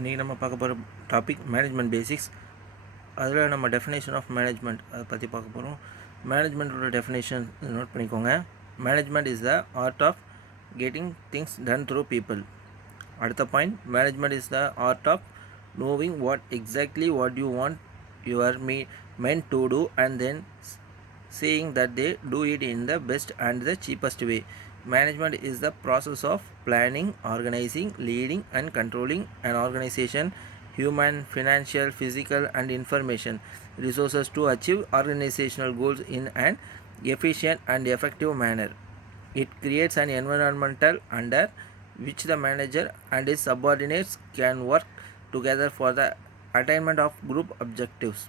இன்றைக்கி நம்ம பார்க்க போகிற டாபிக் மேனேஜ்மெண்ட் பேசிக்ஸ். அதில் நம்ம டெஃபினேஷன் ஆஃப் மேனேஜ்மெண்ட் அதை பற்றி பார்க்க போகிறோம். மேனேஜ்மெண்ட்டோட டெஃபினேஷன் நோட் பண்ணிக்கோங்க. Management is the art of getting things done through people. அடுத்த point, management is the art of knowing what you want you are meant to do and then saying that they do it in the best and the cheapest way. Management is the process of planning, organizing, leading and controlling an organization, human, financial, physical and information resources to achieve organizational goals in an efficient and effective manner. It creates an environment under which the manager and his subordinates can work together for the attainment of group objectives.